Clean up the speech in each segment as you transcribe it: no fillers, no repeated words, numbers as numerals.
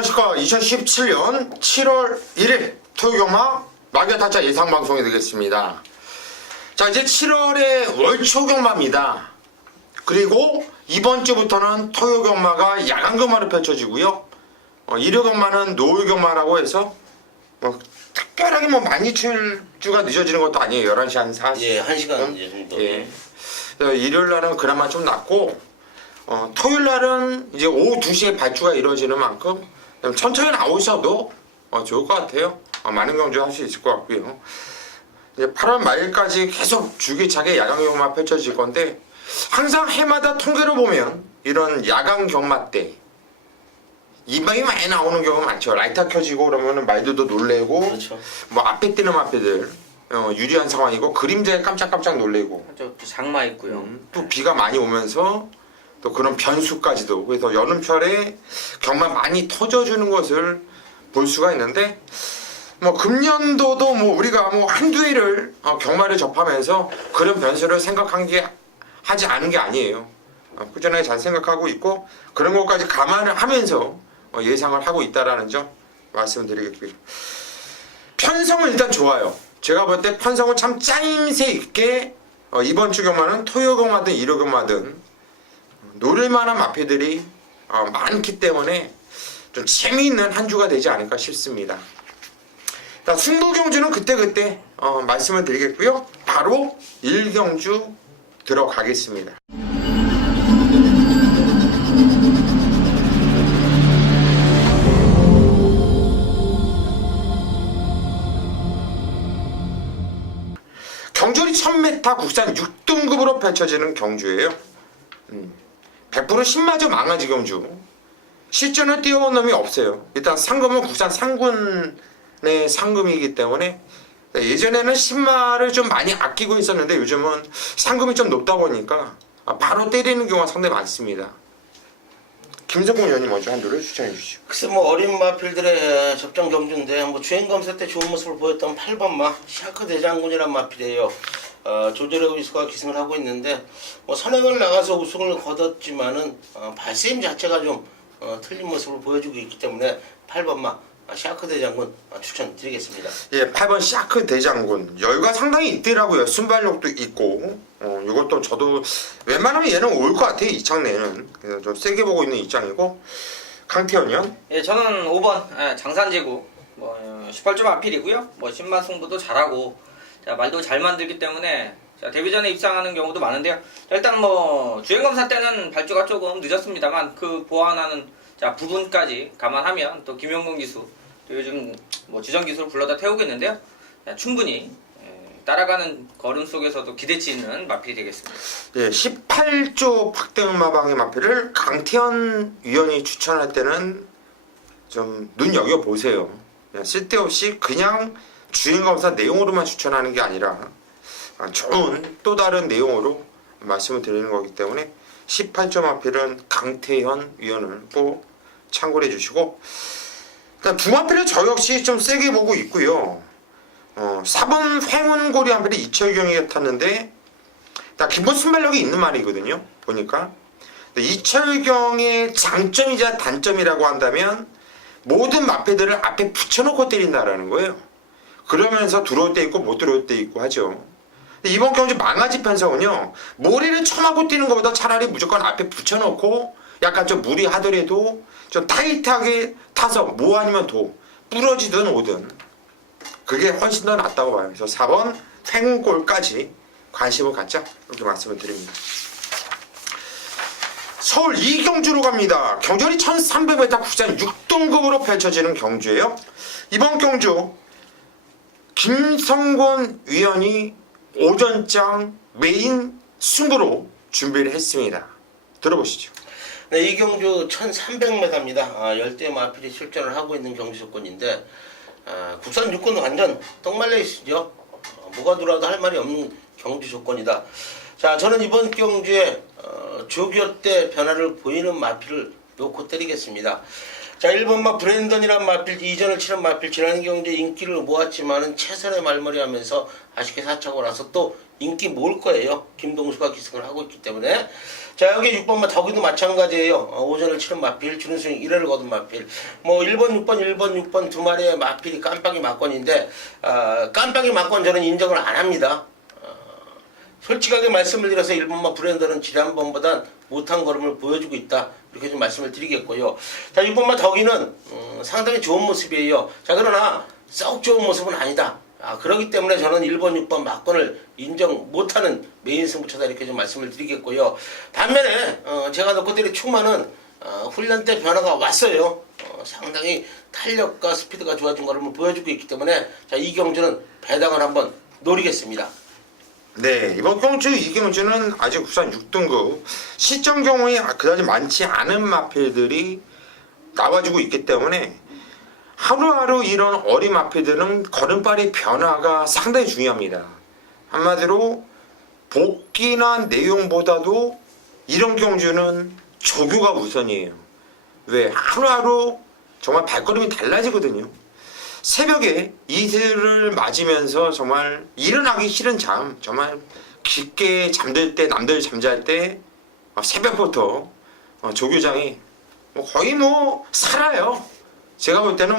안녕하십니까. 2017년 7월 1일 토요경마 마개타짜 예상방송이 되겠습니다. 자, 이제 7월의 월초경마입니다. 그리고 이번 주부터는 토요경마가 야간경마로 펼쳐지고요. 일요경마는 노을경마라고 해서 특별하게 많이 출주가 늦어지는 것도 아니에요. 11시 한 40분. 예, 1시간 정도. 예. 일요일 날은 그나마 좀 낮고, 토요일 날은 이제 오후 2시에 발주가 이루어지는 만큼 천천히 나오셔도 좋을 것 같아요. 많은 경주 할 수 있을 것 같고요. 이제 8월 말일까지 계속 주기차게 야간 경마 펼쳐질 건데, 항상 해마다 통계를 보면 이런 야간 경마 때 이방이 많이 나오는 경우가 많죠. 라이터 켜지고 그러면은 말들도 놀래고, 그렇죠. 앞에 뛰는 마패들 유리한 상황이고, 그림자에 깜짝깜짝 놀래고, 또 장마 있고요. 또 비가 많이 오면서 또 그런 변수까지도, 그래서 여름철에 경마 많이 터져주는 것을 볼 수가 있는데, 금년도도 우리가 한두 해를 경마를 접하면서 그런 변수를 하지 않은 게 아니에요. 꾸준하게 잘 생각하고 있고, 그런 것까지 감안을 하면서 예상을 하고 있다라는 점 말씀드리겠고요. 편성은 일단 좋아요. 제가 볼 때 편성은 참 짜임새 있게 이번 주 경마는 토요경마든 일요경마든 노릴만한 마패들이 많기 때문에 좀 재미있는 한 주가 되지 않을까 싶습니다. 승부경주는 그때그때 말씀을 드리겠고요. 바로 1경주 들어가겠습니다. 경주리 1000m 국산 6등급으로 펼쳐지는 경주예요. 100% 신마저 망아지 경주. 실전을 뛰어본 놈이 없어요. 일단 상금은 국산 상군의 상금이기 때문에, 예전에는 신마를 좀 많이 아끼고 있었는데 요즘은 상금이 좀 높다 보니까 바로 때리는 경우가 상당히 많습니다. 김성곤 의원님 먼저 한두를 추천해 주시죠. 글쎄 어린 마필들의 접전 경주인데 주행 검사 때 좋은 모습을 보였던 8번마 샤크 대장군이란 마필이에요. 조절의 위수가 기승을 하고 있는데 선행을 나가서 우승을 거뒀지만은 발세임 자체가 좀 틀린 모습을 보여주고 있기 때문에 8번마 샤크 대장군 추천드리겠습니다. 예, 8번 샤크 대장군 열과 상당히 있더라고요. 순발력도 있고, 이것도 저도 웬만하면 얘는 올 것 같아요. 이창 내는. 그래서 좀 세게 보고 있는 입장이고. 강태현이요? 예, 저는 5번 장산제구 18점 앞필이고요. 신마 승부도 잘하고, 자, 말도 잘 만들기 때문에 데뷔전에 입상하는 경우도 많은데요. 일단 주행검사 때는 발주가 조금 늦었습니다만 그 보완하는 부분까지 감안하면 또 김용근 기수, 또 요즘 주전 기수를 불러다 태우고 있는데요. 충분히 따라가는 걸음 속에서도 기대치 있는 마필이 되겠습니다. 예, 18조 박대은마방의 마필을 강태현 위원이 추천할 때는 좀 눈여겨보세요. 쓸데없이 그냥 주행검사 내용으로만 추천하는 게 아니라 좋은 또 다른 내용으로 말씀을 드리는 거기 때문에 18조 마필은 강태현 위원을 꼭 참고를 해주시고, 일단 두 마필은 저 역시 좀 세게 보고 있고요. 4번 횡운고리 한 필이 이철경이 탔는데, 기본 순발력이 있는 말이거든요. 보니까 이철경의 장점이자 단점이라고 한다면 모든 마패들을 앞에 붙여놓고 때린다라는 거예요. 그러면서 들어올 때 있고 못 들어올 때 있고 하죠. 근데 이번 경주 망아지 편성은요, 모래를 쳐맞고 뛰는 것보다 차라리 무조건 앞에 붙여놓고 약간 좀 무리하더라도 좀 타이트하게 타서 뭐 아니면 도 부러지든 오든 그게 훨씬 더 낫다고 봐요. 그래서 4번 횡골까지 관심을 갖자, 이렇게 말씀을 드립니다. 서울 2경주로 갑니다. 경주리 1300m 국산 6등급으로 펼쳐지는 경주예요. 이번 경주 김성곤 위원이 오전장 메인 승부로 준비를 했습니다. 들어보시죠. 네, 이 경주 1300m입니다. 10대 마필이 출전을 하고 있는 경주 조건인데, 국산 육군 완전 떡말려 있으죠. 뭐가 들어와도 할 말이 없는 경주 조건이다. 자, 저는 이번 경주에 조교 때 변화를 보이는 마필을 놓고 때리겠습니다. 자, 1번마 브랜던이란 마필 이전을 치른 마필 지난 경주에 인기를 모았지만은 최선의 말머리하면서 아쉽게 사차고 나서 또 인기 모을 거예요. 김동수가 기승을 하고 있기 때문에. 자, 여기 6번마 덕이도 마찬가지예요. 오전을 치른 마필 준우승 1회를 거둔 마필. 뭐 1번 6번 두 마리의 마필이 깜빡이 막건인데 깜빡이 막건 저는 인정을 안 합니다. 솔직하게 말씀을 드려서 1번마 브랜더는 지난번보단 못한 걸음을 보여주고 있다. 이렇게 좀 말씀을 드리겠고요. 자, 6번마 덕이는 상당히 좋은 모습이에요. 자, 그러나 썩 좋은 모습은 아니다. 그렇기 때문에 저는 1번, 6번 막건을 인정 못하는 메인 승부처다. 이렇게 좀 말씀을 드리겠고요. 반면에 제가 놓고 때린 충만은 훈련 때 변화가 왔어요. 상당히 탄력과 스피드가 좋아진 걸음을 보여주고 있기 때문에 자, 이 경주는 배당을 한번 노리겠습니다. 네, 이번 경주 이 경주는 아직 우선 6등급 시점 경우에 그다지 많지 않은 마필들이 나와주고 있기 때문에 하루하루 이런 어린 마필들은 걸음발의 변화가 상당히 중요합니다. 한마디로 복귀나 내용보다도 이런 경주는 조교가 우선이에요. 왜? 하루하루 정말 발걸음이 달라지거든요. 새벽에 이슬을 맞으면서 정말 일어나기 싫은 잠, 정말 깊게 잠들 때, 남들 잠잘 때 새벽부터 조교장이 거의 살아요. 제가 볼 때는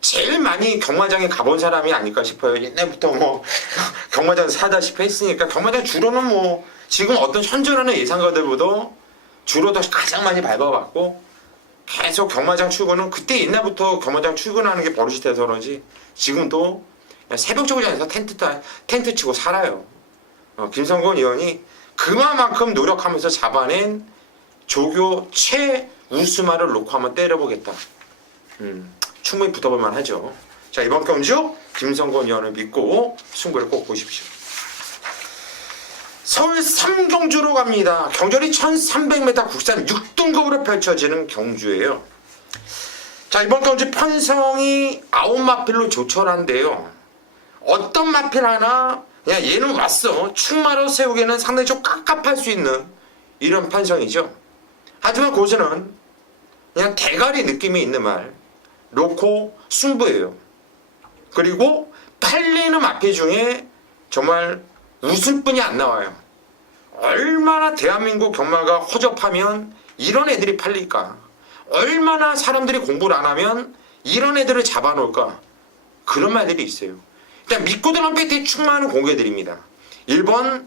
제일 많이 경마장에 가본 사람이 아닐까 싶어요. 옛날부터 경마장 사다시피 했으니까 경마장 주로는 지금 어떤 현존하는 예상가들보다 주로 더 가장 많이 밟아봤고 계속 경마장 출근은 그때 옛날부터 경마장 출근하는 게 버릇이 돼서 그런지 지금도 새벽 조교장에서 텐트 치고 살아요. 김성곤 의원이 그만큼 노력하면서 잡아낸 조교 최우수마를 놓고 한번 때려보겠다. 충분히 붙어볼만 하죠. 자, 이번 경주 김성곤 의원을 믿고 승부를 꼭 보십시오. 서울 3경주로 갑니다. 경절이 1300m 국산 6등급으로 펼쳐지는 경주예요. 자, 이번 경주 편성이 9마필로 조촐한데요. 어떤 마필 하나 그냥 얘는 왔어. 충마로 세우기에는 상당히 좀 깝깝할 수 있는 이런 편성이죠. 하지만 고수는 그냥 대가리 느낌이 있는 말 놓고 승부예요. 그리고 팔리는 마필 중에 정말 웃을 뿐이 안 나와요. 얼마나 대한민국 경마가 허접하면 이런 애들이 팔릴까? 얼마나 사람들이 공부를 안 하면 이런 애들을 잡아놓을까? 그런 말들이 있어요. 일단 믿고 들어간 배트에 충만한 공개드립니다. 1번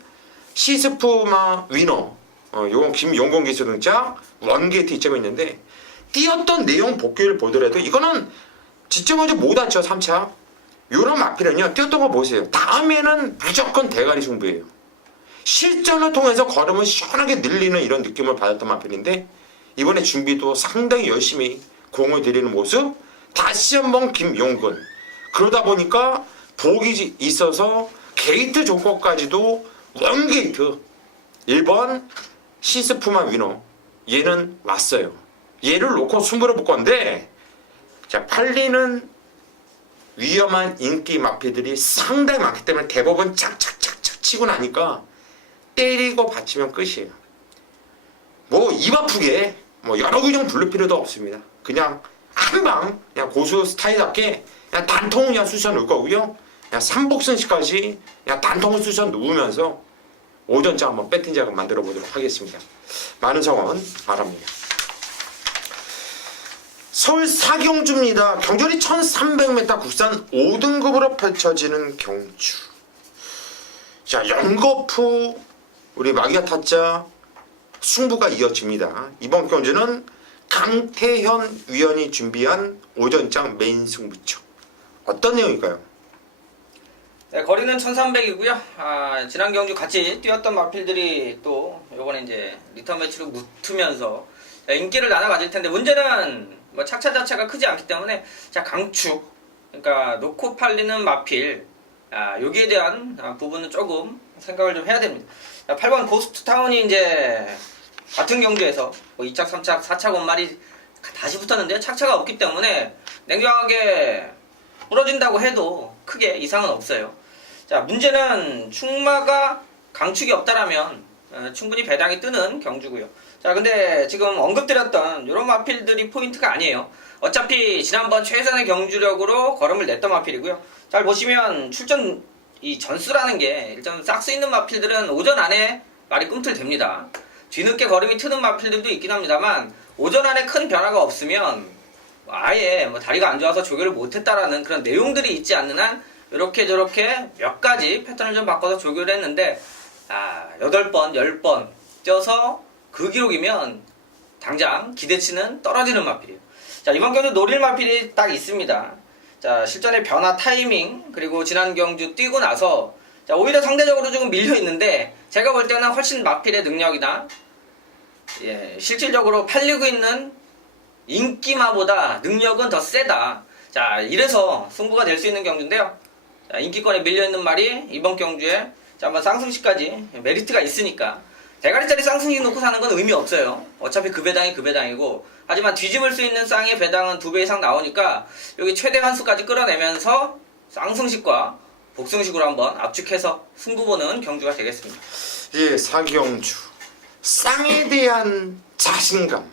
시스프마 위너, 요건 김용곤 기수 등장 원게이트 이점이 있는데 띄었던 내용 복귀를 보더라도 이거는 지점까지 못 왔죠. 3차. 요런 마필은요 띄었던 거 보세요. 다음에는 무조건 대가리 승부예요. 실전을 통해서 걸음을 시원하게 늘리는 이런 느낌을 받았던 마필인데 이번에 준비도 상당히 열심히 공을 들이는 모습. 다시 한번 김용근. 그러다 보니까 복이 있어서 게이트 조건까지도 원게이트. 1번 시스프마 위너. 얘는 왔어요. 얘를 놓고 승부를 볼 건데 자, 팔리는 위험한 인기 마필들이 상당히 많기 때문에 대법원 착착착착 치고 나니까 때리고 받치면 끝이에요. 입 아프게 여러 규정 부를 필요도 없습니다. 그냥 한방 그냥 고수 스타일답게 그냥 단통을 그냥 쑤셔 놓을 거고요. 그냥 삼복승시까지 그냥 단통을 쑤셔 놓으면서 오전장 한번 배팅 작업 만들어 보도록 하겠습니다. 많은 성원 바랍니다. 서울 4경주입니다. 경절이 1300m 국산 5등급으로 펼쳐지는 경주. 자, 연거푸 우리 마기아 타짜 승부가 이어집니다. 이번 경주는 강태현 위원이 준비한 오전장 메인 승부처. 어떤 내용일까요? 네, 거리는 1300이고요. 지난 경주 같이 뛰었던 마필들이 또 요번에 이제 리턴 매치로 묻으면서 인기를 나눠 가질 텐데 문제는 착차 자체가 크지 않기 때문에 자, 강축, 그러니까 놓고 팔리는 마필, 여기에 대한 부분은 조금 생각을 좀 해야 됩니다. 8번 고스트 타운이 이제 같은 경주에서 2착, 3착, 4착 원말이 다시 붙었는데 착차가 없기 때문에 냉정하게 부러진다고 해도 크게 이상은 없어요. 자, 문제는 충마가 강축이 없다라면 충분히 배당이 뜨는 경주고요. 자, 근데 지금 언급드렸던 이런 마필들이 포인트가 아니에요. 어차피 지난번 최선의 경주력으로 걸음을 냈던 마필이고요. 잘 보시면 출전 이 전수라는 게 일단 싹스 있는 마필들은 오전 안에 말이 꿈틀댑니다. 뒤늦게 걸음이 트는 마필들도 있긴 합니다만 오전 안에 큰 변화가 없으면 아예 뭐 다리가 안 좋아서 조교를 못했다라는 그런 내용들이 있지 않는 한 이렇게 저렇게 몇 가지 패턴을 좀 바꿔서 조교를 했는데 8번, 10번 뛰어서 그 기록이면 당장 기대치는 떨어지는 마필이에요. 자, 이번 경주 노릴 마필이 딱 있습니다. 자, 실전의 변화 타이밍 그리고 지난 경주 뛰고 나서 자, 오히려 상대적으로 조금 밀려 있는데 제가 볼 때는 훨씬 마필의 능력이나 실질적으로 팔리고 있는 인기마보다 능력은 더 세다. 자, 이래서 승부가 될 수 있는 경주인데요. 자, 인기권에 밀려있는 말이 이번 경주에 자, 한번 쌍승시까지 메리트가 있으니까 대가리짜리 쌍승시 놓고 사는 건 의미 없어요. 어차피 그 배당이 그 배당이고 하지만 뒤집을 수 있는 쌍의 배당은 2배 이상 나오니까 여기 최대 환수까지 끌어내면서 쌍승식과 복승식으로 한번 압축해서 승부 보는 경주가 되겠습니다. 예, 사경주. 쌍에 대한 자신감.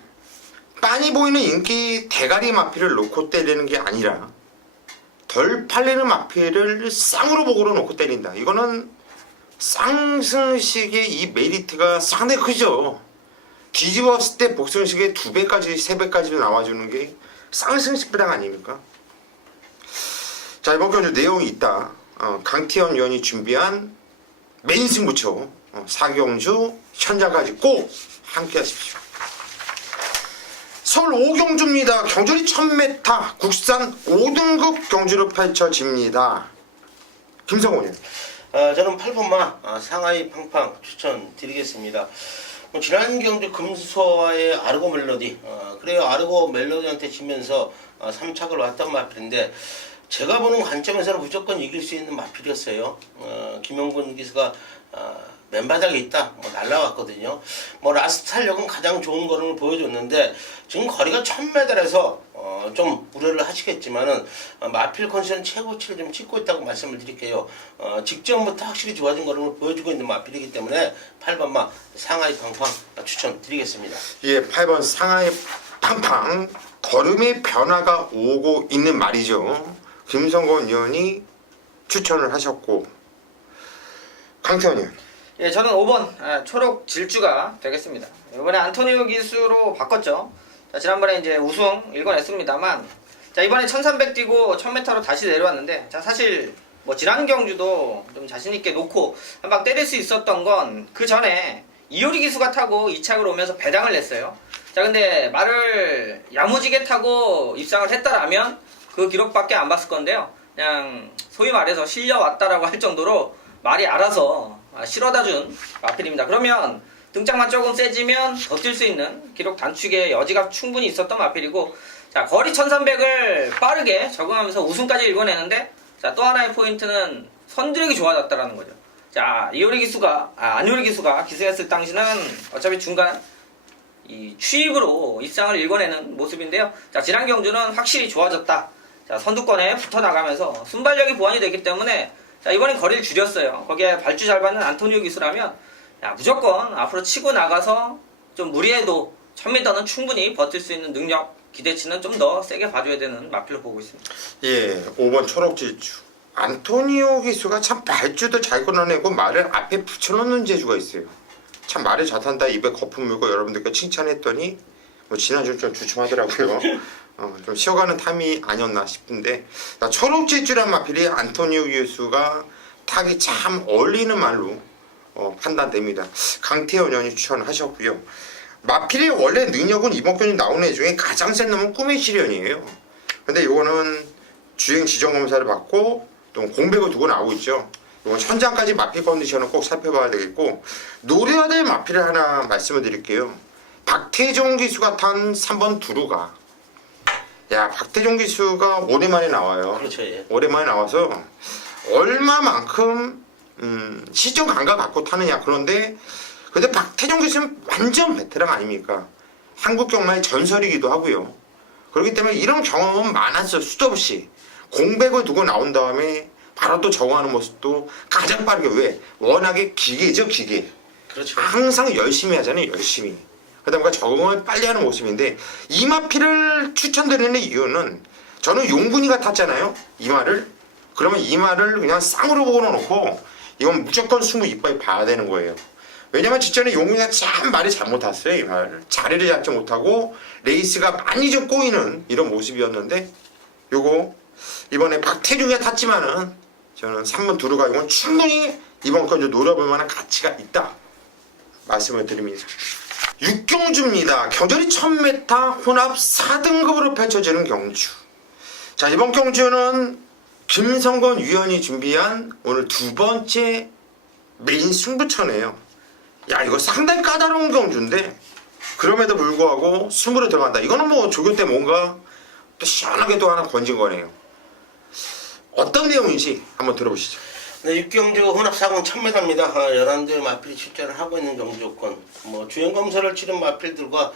빤히 보이는 인기 대가리 마필을 놓고 때리는 게 아니라 덜 팔리는 마필을 쌍으로 보고로 놓고 때린다. 이거는 쌍승식의 이 메리트가 상당히 크죠. 뒤집었을 때 복승식의 2배까지 3배까지도 나와주는 게 쌍승식 배당 아닙니까? 자, 이번 경주 내용이 있다. 강태현 위원이 준비한 메인 승부처 사경주 현장까지 꼭 함께 하십시오. 서울 5경주입니다. 경주리 1000m 국산 5등급 경주로 펼쳐집니다. 김성훈 의원. 저는 8번마 상하이 팡팡 추천드리겠습니다. 지난 경주 금수와의 아르고 멜로디 그래요. 아르고 멜로디한테 지면서 3착을 왔던 마필인데 제가 보는 관점에서는 무조건 이길 수 있는 마필이었어요. 김영근 기수가 맨바닥에 있다 날라왔거든요. 라스트 탄력은 가장 좋은 걸음을 보여줬는데 지금 거리가 1000m에서 좀 우려를 하시겠지만은 마필 컨디션 최고치를 좀 찍고 있다고 말씀을 드릴게요. 직전부터 확실히 좋아진 걸음을 보여주고 있는 마필이기 때문에 8번마 상하이 팡팡 추천드리겠습니다. 예, 8번 상하이 팡팡 걸음의 변화가 오고 있는 말이죠. 김성건 의원이 추천을 하셨고 강태원 의원. 예, 저는 5번 초록 질주가 되겠습니다. 이번에 안토니오 기수로 바꿨죠. 자, 지난번에 이제 우승 일궈냈습니다만 자, 이번에 1300 뛰고 1000m로 다시 내려왔는데 자, 사실 지난 경주도 좀 자신있게 놓고 한 방 때릴 수 있었던 건 그 전에 이효리 기수가 타고 2착을 오면서 배당을 냈어요. 자, 근데 말을 야무지게 타고 입상을 했다라면 그 기록밖에 안 봤을 건데요. 그냥 소위 말해서 실려왔다라고 할 정도로 말이 알아서 실어다 준 마필입니다. 그러면 등짝만 조금 세지면 더 뛸 수 있는 기록 단축의 여지가 충분히 있었던 마필이고 자, 거리 1300을 빠르게 적응하면서 우승까지 읽어내는데 자, 또 하나의 포인트는 선두력이 좋아졌다라는 거죠. 자, 안효리 기수가 기승했을 당시는 어차피 중간 이 추입으로 입상을 읽어내는 모습인데요. 자, 지난 경주는 확실히 좋아졌다. 자, 선두권에 붙어 나가면서 순발력이 보완이 되기 때문에 자, 이번엔 거리를 줄였어요. 거기에 발주 잘 받는 안토니오 기수라면 무조건 앞으로 치고 나가서 좀 무리해도 1000m는 충분히 버틸 수 있는 능력, 기대치는 좀 더 세게 봐줘야 되는 마필로 보고 있습니다. 예, 5번 초록질주. 안토니오 기수가 참 발주도 잘 끊어내고 말을 앞에 붙여놓는 재주가 있어요. 참 말을 잘 탄다 입에 거품 물고 여러분들께 칭찬했더니 지난주 좀 주춤하더라고요. 좀 쉬어가는 타임이 아니었나 싶은데 초록질주란 마필이 안토니오 기수가 타기 참 어울리는 말로 판단됩니다. 강태현 의원이 추천하셨고요. 마필의 원래 능력은 이번 경기 나오는 애 중에 가장 센 놈은 꿈의 시련이에요. 근데 이거는 주행 지정 검사를 받고 또 공백을 두고 나오고 있죠. 이건 천장까지 마필 컨디션을 꼭 살펴봐야 되겠고 노려야 될 마필을 하나 말씀을 드릴게요. 박태종 기수가 탄 3번 두루가 박태종 기수가 오랜만에 나와요. 그렇죠. 예. 오랜만에 나와서 얼마만큼 시점 감각 갖고 타느냐. 그런데 박태종 기수는 완전 베테랑 아닙니까? 한국 경마의 전설이기도 하고요. 그렇기 때문에 이런 경험은 많았어요. 수도 없이 공백을 두고 나온 다음에 바로 또 적응하는 모습도 가장 빠르게 왜? 워낙에 기계죠, 기계. 그렇죠. 항상 열심히 하잖아요. 열심히. 그다음에 적응을 빨리 하는 모습인데 이마피를 추천드리는 이유는 저는 용분이가 탔잖아요. 이마를. 그러면 이마를 그냥 쌍으로 보고놓고 이건 무조건 승부 이빨 봐야 되는 거예요. 왜냐면 직전에 용분이가 참 말이 잘못 탔어요. 이마를. 자리를 잡지 못하고 레이스가 많이 좀 꼬이는 이런 모습이었는데 요거 이번에 박태중이 탔지만은 저는 3번 두루가 이건 충분히 이번 건 좀 노려볼 만한 가치가 있다 말씀을 드립니다. 육경주입니다. 경전이 1000m 혼합 4등급으로 펼쳐지는 경주. 자, 이번 경주는 김성건 위원이 준비한 오늘 두 번째 메인 승부처네요. 야, 이거 상당히 까다로운 경주인데 그럼에도 불구하고 승부로 들어간다. 이거는 뭐 조교 때 뭔가 또 시원하게 또 하나 건진 거네요. 어떤 내용인지 한번 들어보시죠. 네, 육경주 혼합 4공 1000m입니다. 11대 마필이 출전을 하고 있는 경주권. 뭐 주행 검사를 치른 마필들과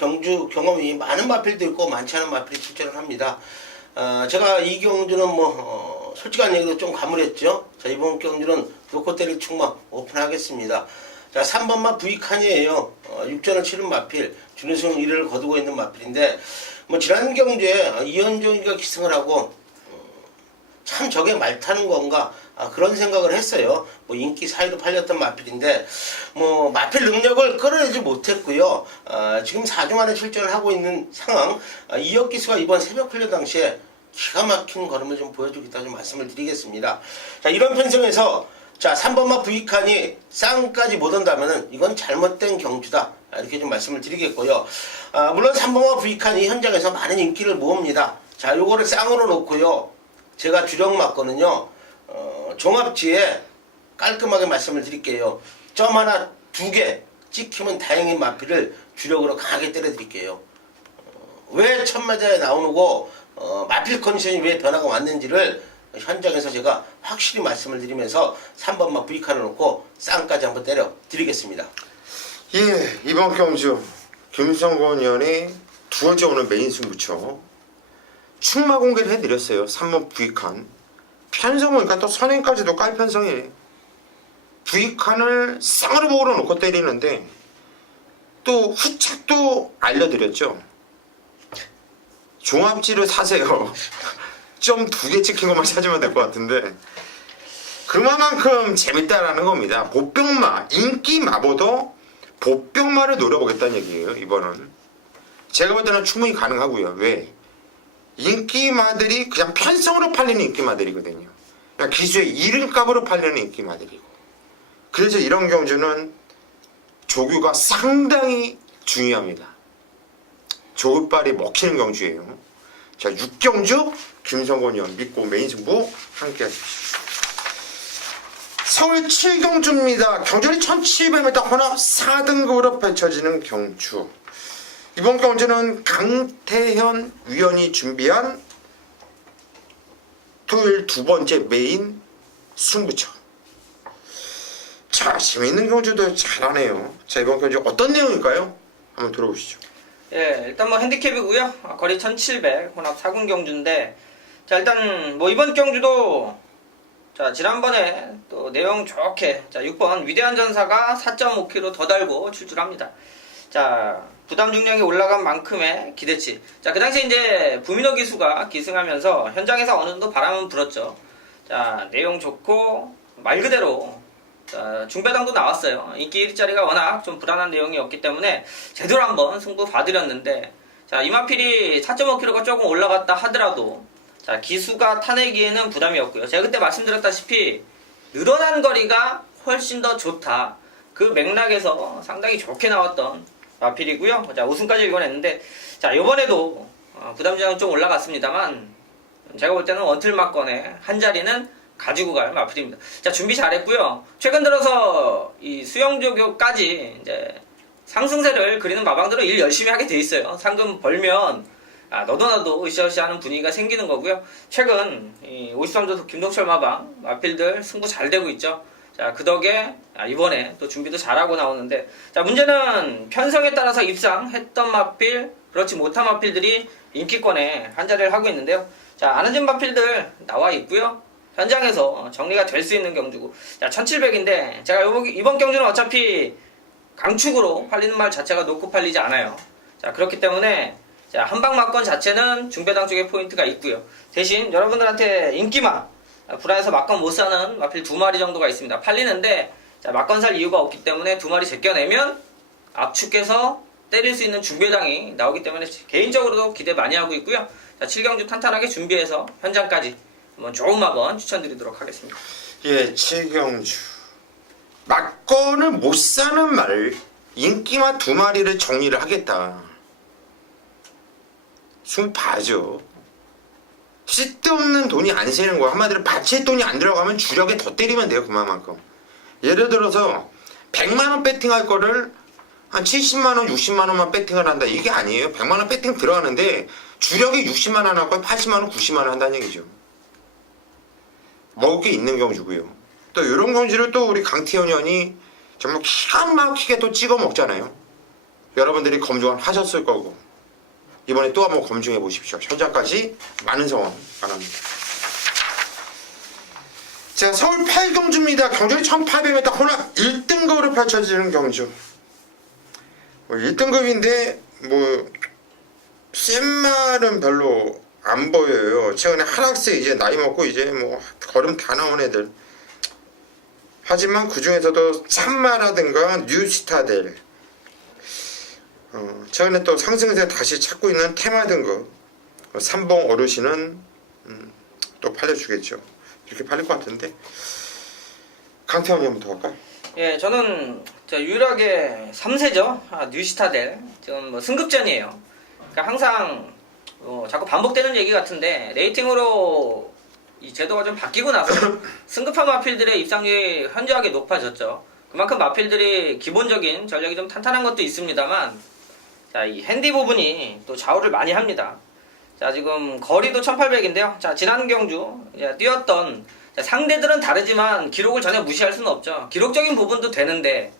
경주 경험이 많은 마필도 있고 많지 않은 마필이 출전을 합니다. 제가 이 경주는 솔직한 얘기로 좀 가물했죠. 자, 이번 경주는 놓고 때릴 충마 오픈하겠습니다. 자, 3번마 부익한이에요. 6전을 치른 마필, 준우승 1위를 거두고 있는 마필인데 뭐 지난 경주에 이현종이가 기승을 하고 참 저게 말 타는 건가 그런 생각을 했어요. 뭐 인기 사이로 팔렸던 마필인데 뭐 마필 능력을 끌어내지 못했고요. 지금 4주 만에 출전을 하고 있는 상황. 이혁기수가 이번 새벽 훈련 당시에 기가 막힌 걸음을 좀 보여주겠다 좀 말씀을 드리겠습니다. 자, 이런 편성에서 자 3번마 부익한이 쌍까지 못 온다면은 이건 잘못된 경주다 이렇게 좀 말씀을 드리겠고요. 물론 3번마 부익한이 현장에서 많은 인기를 모읍니다. 자, 요거를 쌍으로 놓고요. 제가 주력 맞거든요. 종합지에 깔끔하게 말씀을 드릴게요. 점 하나 2개 찍히면 다행인 마필을 주력으로 강하게 때려드릴게요. 왜 1000m에 나오고 마필 컨디션이 왜 변화가 왔는지를 현장에서 제가 확실히 말씀을 드리면서 3번마 부익한을 놓고 쌍까지 한번 때려 드리겠습니다. 예, 이번 경주 김성건 의원이 두 번째 오늘 메인 승부처 충마 공개를 해드렸어요. 3번 부익한 편성 보니까 또 선행까지도 깔 편성이에요. 부익한을 쌍으로 보고로 놓고 때리는데 또 후착도 알려드렸죠. 종합지를 사세요. 좀 2개 찍힌 것만 찾으면 될 것 같은데 그만큼 재밌다라는 겁니다. 보병마 인기마보다 보병마를 노려보겠다는 얘기예요. 이번은 제가 볼 때는 충분히 가능하고요. 왜? 인기마들이 그냥 편성으로 팔리는 인기마들이거든요. 그냥 기수의 이름값으로 팔리는 인기마들이고. 그래서 이런 경주는 조교가 상당히 중요합니다. 조교빨이 먹히는 경주예요. 자, 6경주 김성건 의원 믿고 메인 승부 함께 하십시오. 서울 7경주입니다. 경주는 1700m 혼합 4등급으로 펼쳐지는 경주. 이번 경주는 강태현 위원이 준비한 토요일 두 번째 메인 승부처. 자, 재밌는 경주도 잘하네요. 자, 이번 경주 어떤 내용일까요? 한번 들어보시죠. 예, 일단 뭐 핸디캡이고요. 거리 1700 혼합 4군 경주인데 자, 일단 뭐 이번 경주도 자, 지난번에 또 내용 좋게 자, 6번 위대한 전사가 4.5km 더 달고 출출합니다. 자, 부담 중량이 올라간 만큼의 기대치. 자, 그 당시에 이제 부민호 기수가 기승하면서 현장에서 어느 정도 바람은 불었죠. 자, 내용 좋고 말 그대로 자, 중배당도 나왔어요. 인기 1위짜리가 워낙 좀 불안한 내용이었기 때문에 제대로 한번 승부 봐드렸는데 자, 이마필이 4.5km가 조금 올라갔다 하더라도 자, 기수가 타내기에는 부담이었고요. 제가 그때 말씀드렸다시피 늘어난 거리가 훨씬 더 좋다. 그 맥락에서 상당히 좋게 나왔던 마필이고요. 자, 우승까지 이겨냈는데 자, 이번에도 부담장은 좀 올라갔습니다만 제가 볼 때는 원틀막건에 한 자리는 가지고 갈 마필입니다. 자, 준비 잘했고요. 최근 들어서 이 수영조교까지 이제 상승세를 그리는 마방들은 일 열심히 하게 돼 있어요. 상금 벌면 너도 나도 으쌰으쌰 하는 분위기가 생기는 거고요. 최근 이 53도 김동철 마방 마필들 승부 잘 되고 있죠. 자, 그 덕에 이번에 또 준비도 잘하고 나오는데 자, 문제는 편성에 따라서 입상했던 마필 그렇지 못한 마필들이 인기권에 한 자리를 하고 있는데요. 자, 안은진 마필들 나와 있고요. 현장에서 정리가 될 수 있는 경주고, 자 1700인데 제가 이번 경주는 어차피 강축으로 팔리는 말 자체가 놓고 팔리지 않아요. 자 그렇기 때문에 자 한방막권 자체는 중배당 쪽에 포인트가 있고요. 대신 여러분들한테 인기만 불안해서 막권 못 사는 마필 2마리 정도가 있습니다. 팔리는데 자 막권 살 이유가 없기 때문에 2마리 제껴내면 압축해서 때릴 수 있는 중배당이 나오기 때문에 개인적으로도 기대 많이 하고 있고요. 자 7경주 탄탄하게 준비해서 현장까지 한번 좋은 마번 추천드리도록 하겠습니다. 예, 7경주 막건을 못 사는 말 인기만 2마리를 정리를 하겠다. 숨 봐죠. 쓸데없는 돈이 안 새는 거야. 한마디로 바치에 돈이 안 들어가면 주력에 더 때리면 돼요. 그만큼. 예를 들어서 100만원 배팅할 거를 한 70만원, 60만원만 배팅을 한다. 이게 아니에요. 100만원 배팅 들어가는데 주력에 60만원 하고 80만원, 90만원 한다는 얘기죠. 먹을 게 있는 경주고요. 또 이런 경주를 또 우리 강태현 의원이 정말 기가 막히게 또 찍어 먹잖아요. 여러분들이 검증을 하셨을 거고 이번에 또 한번 검증해 보십시오. 현장까지 많은 성원 바랍니다. 자, 서울 8경주입니다. 경주는 1800m 혼합 1등급으로 펼쳐지는 경주. 1등급인데 센 말은 별로 안 보여요. 최근에 하락세 이제 나이 먹고 이제 걸음 다 나온 애들. 하지만 그 중에서도 참마라든가 뉴스타델, 최근에 또 상승세 다시 찾고 있는 테마 등급, 삼봉 어르신은 또 팔려주겠죠. 이렇게 팔릴 것 같은데. 강태원이 한번 더 할까요? 예, 저는 유일하게 3세죠. 뉴스타델 지금 승급전이에요. 그러니까 항상 자꾸 반복되는 얘기 같은데 레이팅으로 이 제도가 좀 바뀌고 나서 승급한 마필들의 입상률이 현저하게 높아졌죠. 그만큼 마필들이 기본적인 전략이 좀 탄탄한 것도 있습니다만 자, 이 핸디 부분이 또 좌우를 많이 합니다. 자, 지금 거리도 1800인데요. 자, 지난 경주 뛰었던 상대들은 다르지만 기록을 전혀 무시할 수는 없죠. 기록적인 부분도 되는데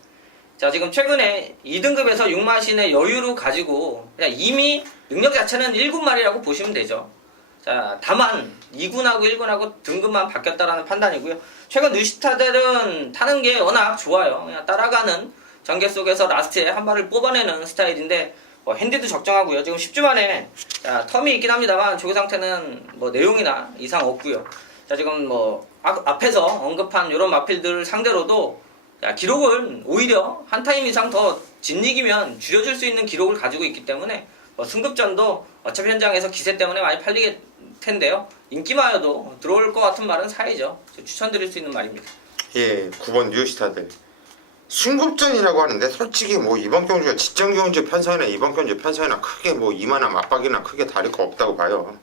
자, 지금 최근에 2등급에서 6마신의 여유를 가지고 그냥 이미 능력 자체는 1군말이라고 보시면 되죠. 자, 다만 2군하고 1군하고 등급만 바뀌었다라는 판단이고요. 최근 뉴스타들은 타는 게 워낙 좋아요. 그냥 따라가는 전개 속에서 라스트에 한 발을 뽑아내는 스타일인데 핸디도 적정하고요. 지금 10주 만에 텀이 있긴 합니다만 조기 상태는 내용이나 이상 없고요. 자, 지금 앞에서 언급한 이런 마필들 상대로도 기록을 오히려 한 타임 이상 더 진이기면 줄여줄 수 있는 기록을 가지고 있기 때문에 승급전도 어차피 현장에서 기세 때문에 많이 팔릴 텐데요. 인기마여도 들어올 것 같은 말은 사이죠. 추천드릴 수 있는 말입니다. 예, 9번 뉴스타델. 승급전이라고 하는데 솔직히 이번 경주가 직전 경주 편성이나 이번 경주 편성이나 크게 이만한 맞박이나 크게 다를 거 없다고 봐요.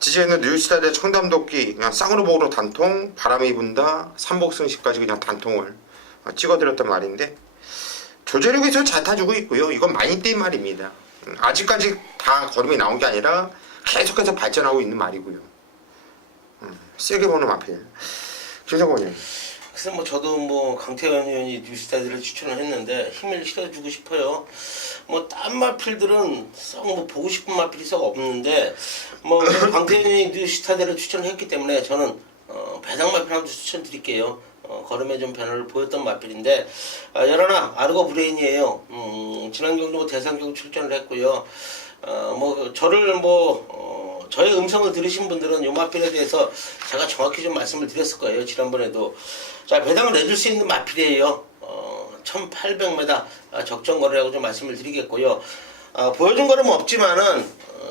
지지에는 뉴스타델 청담도끼 그냥 쌍으로 복으로 단통, 바람이 분다, 삼복승시까지 그냥 단통을 찍어드렸단 말인데 조제력에서 잘 타주고 있고요. 이건 많이 뛴 말입니다. 아직까지 다 걸음이 나온 게 아니라 계속해서 발전하고 있는 말이고요. 세게 보는 마필. 김성곤님. 그래서 저도 강태현 의원이 뉴스타들을 추천을 했는데 힘을 실어주고 싶어요. 딴 마필들은 썩 보고 싶은 마필이 썩 없는데 강태현 의원이 뉴스타들을 추천을 했기 때문에 저는 배당 마필 한번 추천드릴게요. 걸음에 좀 변화를 보였던 마필인데 열하나 아르고 브레인이에요. 지난 경주 대상 경주 출전을 했고요. 저의 음성을 들으신 분들은 요 마필에 대해서 제가 정확히 좀 말씀을 드렸을 거예요. 지난번에도. 자, 배당을 내줄 수 있는 마필이에요. 1800m 적정 거리라고 좀 말씀을 드리겠고요. 보여준 거는 없지만은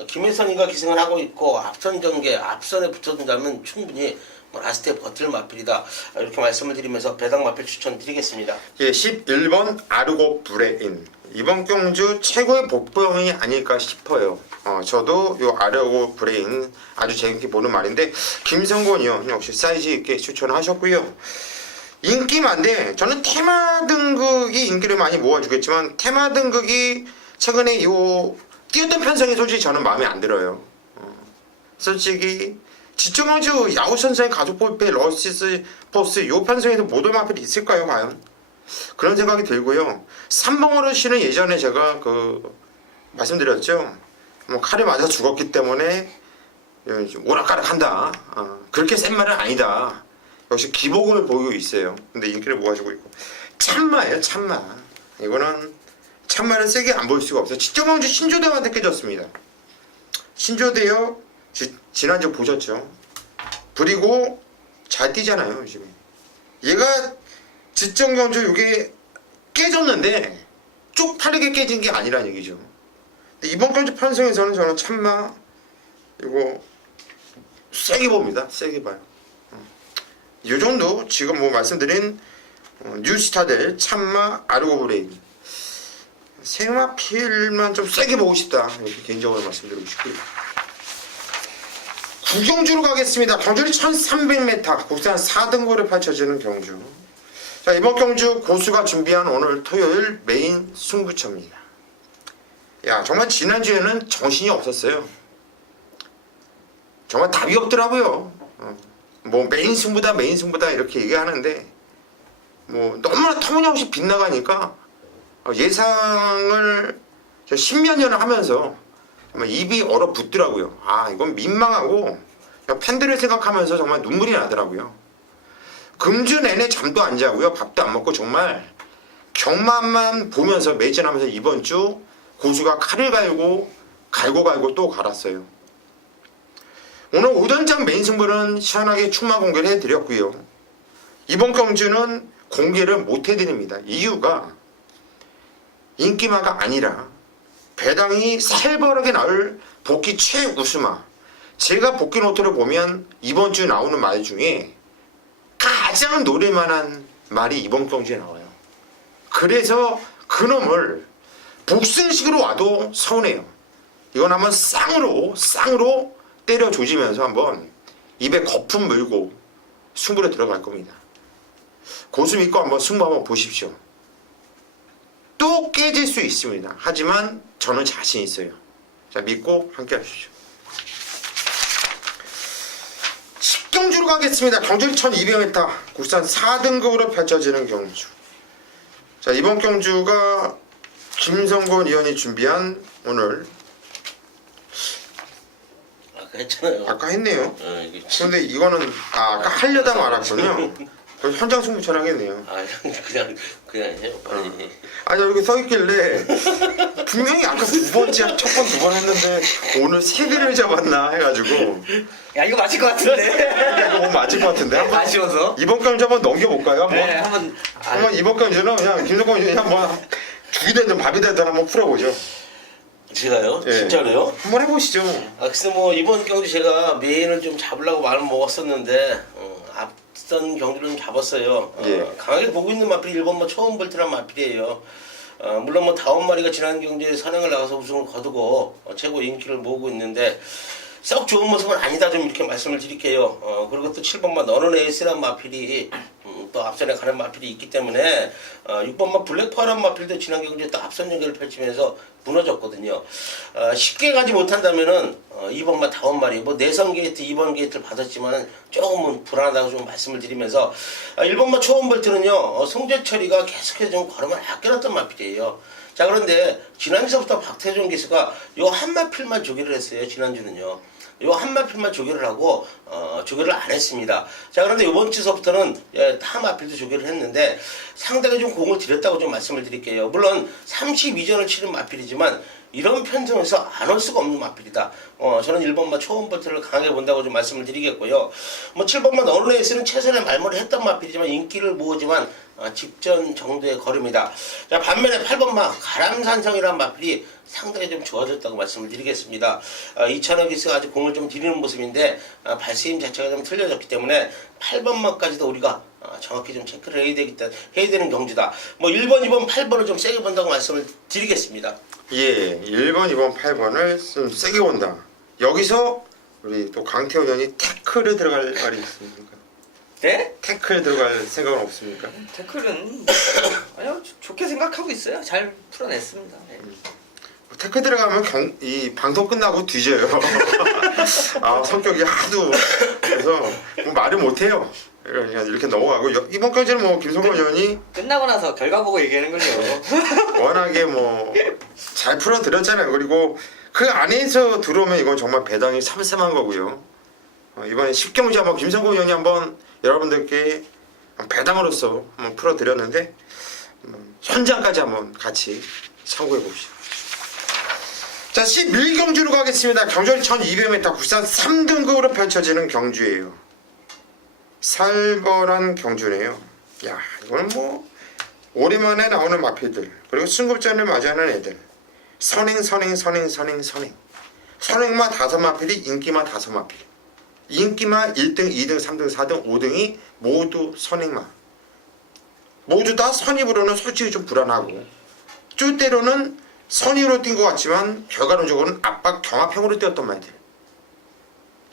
김혜선이가 기승을 하고 있고 앞선 전개, 앞선에 붙어든다면 충분히 라스트에 버틸 마필이다. 이렇게 말씀을 드리면서 배당 마필 추천드리겠습니다. 예, 11번 아르고 브레인. 이번 경주 최고의 복병이 아닐까 싶어요. 저도 요 아르고 브레인 아주 재밌게 보는 말인데 김성곤 의원 역시 사이즈 있게 추천하셨고요. 인기 많은데 저는 테마 등극이 인기를 많이 모아주겠지만 테마 등극이 최근에 요 뛰었던 편성이 솔직히 저는 마음에 안 들어요. 솔직히 지정경주 야구 선수의 가족 볼페 러시스 포스 요 편성에서 모든 마필이 있을까요 과연? 그런 생각이 들고요. 삼봉어르 씨는 예전에 제가 말씀드렸죠. 칼에 맞아 죽었기 때문에 오락가락한다. 그렇게 센 말은 아니다. 역시 기복을 보이고 있어요. 근데 인기를 모아주고 있고 참마예요. 참마. 이거는 참마를 세게 안 보일 수가 없어요. 직접광주 신조대한테 깨졌습니다. 신조대요. 지난주 보셨죠? 그리고 잘 뛰잖아요. 요즘에. 얘가 지정경주 이게 깨졌는데 쪽팔리게 깨진 게 아니란 얘기죠. 이번 경주 편성에서는 저는 참마 이거 세게 봅니다. 세게 봐요. 이 정도 지금 뭐 말씀드린 뉴스타들 참마 아르고브레인 생마필만 좀 세게 보고 싶다. 이렇게 개인적으로 말씀드리고 싶고요. 구경주로 가겠습니다. 경주는 1300m 국산 4등고를 펼쳐지는 경주. 자, 이번 경주 고수가 준비한 오늘 토요일 메인 승부처입니다. 야, 정말 지난주에는 정신이 없었어요. 정말 답이 없더라고요. 뭐 메인 승부다 이렇게 얘기하는데 뭐 너무나 터무니없이 빗나가니까 예상을 10몇 년을 하면서 정말 입이 얼어붙더라고요. 이건 민망하고 팬들을 생각하면서 정말 눈물이 나더라고요. 금주 내내 잠도 안 자고요. 밥도 안 먹고 정말 경마만 보면서 매진하면서 이번 주 고수가 칼을 갈고 또 갈았어요. 오늘 5단장 메인 승부는 시원하게 충마 공개를 해드렸고요. 이번 경주는 공개를 못 해드립니다. 이유가 인기마가 아니라 배당이 살벌하게 나올 복귀 최우수마. 제가 복귀 노트를 보면 이번 주 나오는 말 중에 가장 노릴만한 말이 이번 경주에 나와요. 그래서 그놈을 복순식으로 와도 서운해요. 이건 한번 쌍으로 때려 조지면서 한번 입에 거품 물고 승부로 들어갈 겁니다. 고수 믿고 한번 승부 한번 보십시오. 또 깨질 수 있습니다. 하지만 저는 자신 있어요. 자, 믿고 함께 하십시오. 10경주로 가겠습니다. 경주 1200m 국산 4등급으로 펼쳐지는 경주. 자, 이번 경주가 김성곤 의원이 준비한 오늘 아까 했잖아요. 아까 했네요. 이게 근데 이거는 아까 하려다 말았군요. 그래서 현장 승부처럼 하겠네요. 그냥 해요. 빨리. 아니 여기 써 있길래 분명히 아까 첫 번 두 번 했는데 오늘 세 개를 잡았나 해가지고 야 이거 맞을 것 같은데. 이거 뭐 맞을 것 같은데 한번 아쉬워서. 이번 경주 한번 넘겨볼까요? 한번 네, 한번 이번 경주는 그냥 김성곤 의원이 한번 죽이 되든 밥이 되든 한번 풀어보죠. 제가요? 예. 진짜로요? 한번 해보시죠. 글쎄 뭐 이번 경주 제가 메인을 좀 잡으려고 마음을 먹었었는데 앞선 경주를 좀 잡았어요. 예. 강하게 보고 있는 마필이 1번마 처음 볼트란 마필이에요. 물론 뭐 다운 마리가 지난 경주에 선행을 나가서 우승을 거두고 최고 인기를 모으고 있는데 썩 좋은 모습은 아니다 좀 이렇게 말씀을 드릴게요. 그리고 또 7번마 너는 에이스란 마필이 또 앞선에 가는 마필이 있기 때문에 6번마 블랙파란 마필도 지난 경주에 또 앞선 연결을 펼치면서 무너졌거든요. 쉽게 가지 못한다면은 2번마 다운 마리 뭐 내선 게이트 2번 게이트를 받았지만 조금은 불안하다고 좀 말씀을 드리면서 1번마 초원 볼트는요 송재철이가 계속해서 좀 걸음을 아껴놨던 마필이에요. 자, 그런데 지난주부터 박태종 기수가 요 한 마필만 조기를 했어요. 지난주는요. 요 한 마필만 조기를 하고 조기를 안 했습니다. 자, 그런데 이번 주서부터는 타 마필도 조기를 했는데 상당히 좀 공을 들였다고 좀 말씀을 드릴게요. 물론 32전을 치른 마필이지만 이런 편성에서 안 올 수가 없는 마필이다. 저는 1번마 초원 볼트를 강하게 본다고 좀 말씀을 드리겠고요. 뭐 7번마 너른에이스는 최선의 말머리 했던 마필이지만 인기를 모으지만 직전 정도의 걸음이다. 자, 반면에 8번마 가람산성이라는 마필이 상당히 좀 좋아졌다고 말씀을 드리겠습니다. 이찬호 기수가 아주 공을 좀 들이는 모습인데 발세임 자체가 좀 틀려졌기 때문에 8번마까지도 우리가 정확히 좀 체크를 해야 되는 경주다. 뭐 1번, 2번, 8번을 좀 세게 본다고 말씀을 드리겠습니다. 예, 1번, 2번, 8번을 좀 세게 본다. 여기서 우리 또 강태호 의원이 태클에 들어갈 말이 있습니까? 네? 태클에 들어갈 생각은 없습니까? 태클은 아니요 좋게 생각하고 있어요. 잘 풀어냈습니다. 네. 태클 들어가면 이 방송 끝나고 뒤져요. 성격이 하도 그래서 뭐 말을 못해요. 그냥 이렇게 넘어가고 이번 경주는 뭐 김성곤 의원이 끝나고 나서 결과 보고 얘기하는 걸요. 워낙에 뭐 잘 풀어드렸잖아요. 그리고 그 안에서 들어오면 이건 정말 배당이 삼삼한 거고요. 이번에 10경주 한번 김성곤 의원이 한번 여러분들께 배당으로서 한번 풀어드렸는데 현장까지 한번 같이 참고해 봅시다. 자, 11경주로 가겠습니다. 경주는 1200m 국산 3등급으로 펼쳐지는 경주예요. 살벌한 경주네요. 야, 이거는 뭐 오랜만에 나오는 마필들, 그리고 승급전을 맞이하는 애들, 선행마 5마필이 인기마 5마필, 인기마 1등, 2등, 3등, 4등, 5등이 모두 선행마. 모두 다 선입으로는 솔직히 좀 불안하고, 쭈때로는 선의로 뛴 것 같지만 결과론적으로는 압박 경합형으로 뛰었단 말이에요.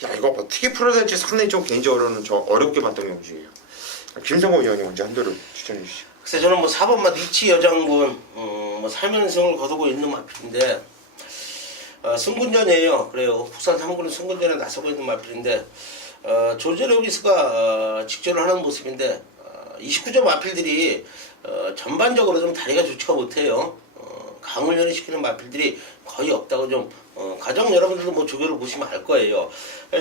야, 이거 어떻게 풀어야 될지 상당히 좀 개인적으로는 저 어렵게 봤던 경주예요. 김성곤 의원이 먼저 한도를 추천해 주시죠. 글쎄 저는 뭐 4번마 니치 여장군 뭐 3연승을 거두고 있는 마필인데 승군전이에요. 그래요. 국산 3군은 승군전에 나서고 있는 마필인데 조지 레오기스가 직전을 하는 모습인데 29점 마필들이 전반적으로 좀 다리가 좋지가 못해요. 강을 연애시키는 마필들이 거의 없다고 좀 가정 여러분들도 뭐 조교를 보시면 알 거예요.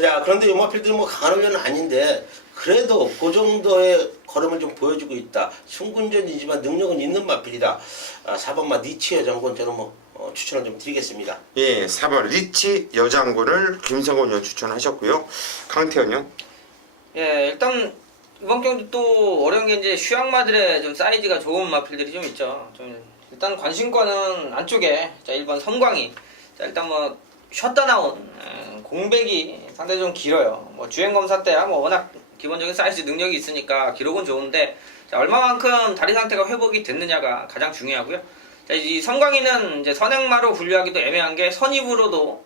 자, 그런데 이 마필들은 뭐 강한 훈련은 아닌데 그래도 그 정도의 걸음을 좀 보여주고 있다. 승군전이지만 능력은 있는 마필이다. 4번마 니치 여장군 저는 뭐 추천을 좀 드리겠습니다. 예, 4번 리치 여장군을 김성곤 의원 추천하셨고요. 강태현요? 예, 일단 이번 경기 또 어려운 게 이제 휴양마들의 좀 사이즈가 좋은 마필들이 좀 있죠. 좀 일단 관심권은 안쪽에 자 1번 섬광이 자 일단 뭐 쉬었다 나온 공백이 상당히 좀 길어요. 뭐 주행검사 때야 뭐 워낙 기본적인 사이즈 능력이 있으니까 기록은 좋은데 자 얼마만큼 다리 상태가 회복이 됐느냐가 가장 중요하고요. 자, 이 섬광이는 이제 선행마로 분류하기도 애매한 게 선입으로도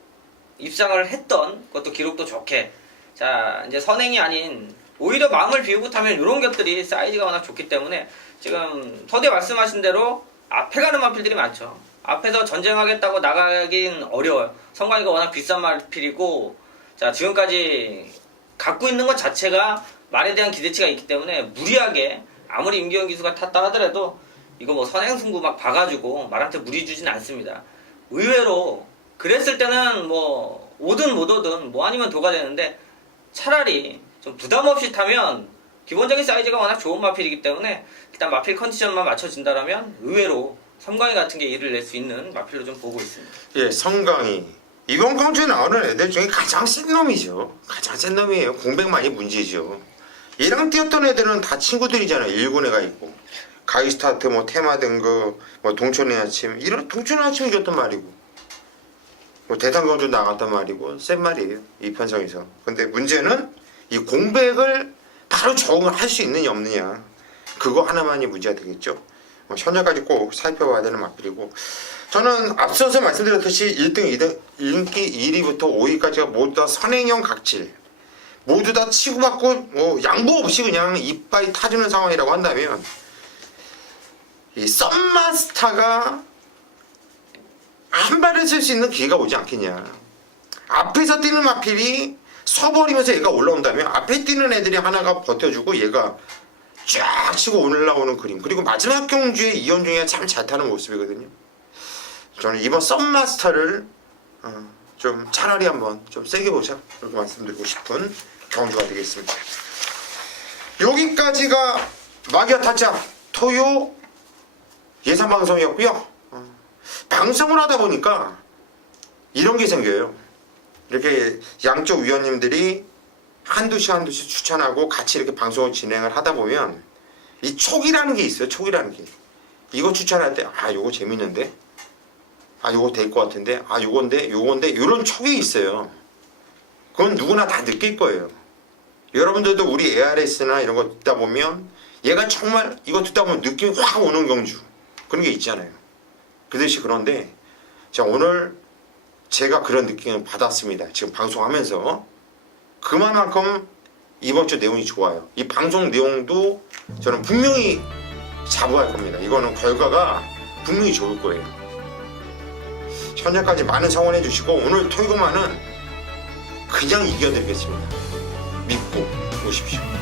입상을 했던 그것도 기록도 좋게 자 이제 선행이 아닌 오히려 마음을 비우고 타면 이런 것들이 사이즈가 워낙 좋기 때문에 지금 서대 말씀하신 대로 앞에 가는 마필들이 많죠. 앞에서 전쟁하겠다고 나가긴 어려워요. 성광이가 워낙 비싼 마필이고 자 지금까지 갖고 있는 것 자체가 말에 대한 기대치가 있기 때문에 무리하게 아무리 임기현 기수가 탔다 하더라도 이거 뭐 선행승부 막 봐가지고 말한테 무리 주진 않습니다. 의외로 그랬을 때는 뭐 오든 못 오든 뭐 아니면 도가 되는데 차라리 좀 부담 없이 타면 기본적인 사이즈가 워낙 좋은 마필이기 때문에 일단 마필 컨디션만 맞춰진다라면 의외로 섬광이 같은 게 일을 낼 수 있는 마필로 좀 보고 있습니다. 예, 성광이 이번 경주에 나오는 애들 중에 가장 센 놈이죠. 가장 센 놈이에요. 공백만이 문제죠. 얘랑 뛰었던 애들은 다 친구들이잖아요. 1군에가 있고 가이스타트 뭐 테마 등급 뭐 동촌의 아침 이런 동촌의 아침 이겼단 말이고 뭐 대상경주 나갔단 말이고 센 말이에요. 이 편성에서. 근데 문제는 이 공백을 바로 적응을 할 수 있느냐 없느냐 그거 하나만이 문제가 되겠죠. 현재까지 꼭 살펴봐야 되는 마필이고 저는 앞서서 말씀드렸듯이 1등, 2등, 인기 1위부터 5위까지가 모두 다 선행형 각질 모두 다 치고받고 뭐 양보 없이 그냥 이빨이 타주는 상황이라고 한다면 이 썸마스터가 한 발을 쓸 수 있는 기회가 오지 않겠냐. 앞에서 뛰는 마필이 서버리면서 얘가 올라온다면 앞에 뛰는 애들이 하나가 버텨주고 얘가 쫙 치고 올라오는 그림. 그리고 마지막 경주에 이현중이가 참 잘 타는 모습이거든요. 저는 이번 썸마스터를 좀 차라리 한번 좀 세게 보자 이렇게 말씀드리고 싶은 경주가 되겠습니다. 여기까지가 마기아 타짜 토요 예산 방송이었고요. 방송을 하다 보니까 이런 게 생겨요. 이렇게 양쪽 위원님들이 한두씩 추천하고 같이 이렇게 방송을 진행을 하다 보면 이 촉이라는 게 있어요. 촉이라는 게. 이거 추천할 때 아 요거 재밌는데 아 요거 될 것 같은데 아 요건데 이런 촉이 있어요. 그건 누구나 다 느낄 거예요. 여러분들도 우리 ARS나 이런 거 듣다 보면 얘가 정말 이거 듣다 보면 느낌이 확 오는 경주 그런 게 있잖아요. 그듯이 그런데 자 오늘 제가 그런 느낌을 받았습니다. 지금 방송하면서 그만큼 이번 주 내용이 좋아요. 이 방송 내용도 저는 분명히 자부할 겁니다. 이거는 결과가 분명히 좋을 거예요. 현재까지 많은 성원해 주시고 오늘 토요일만은 그냥 이겨드리겠습니다. 믿고 오십시오.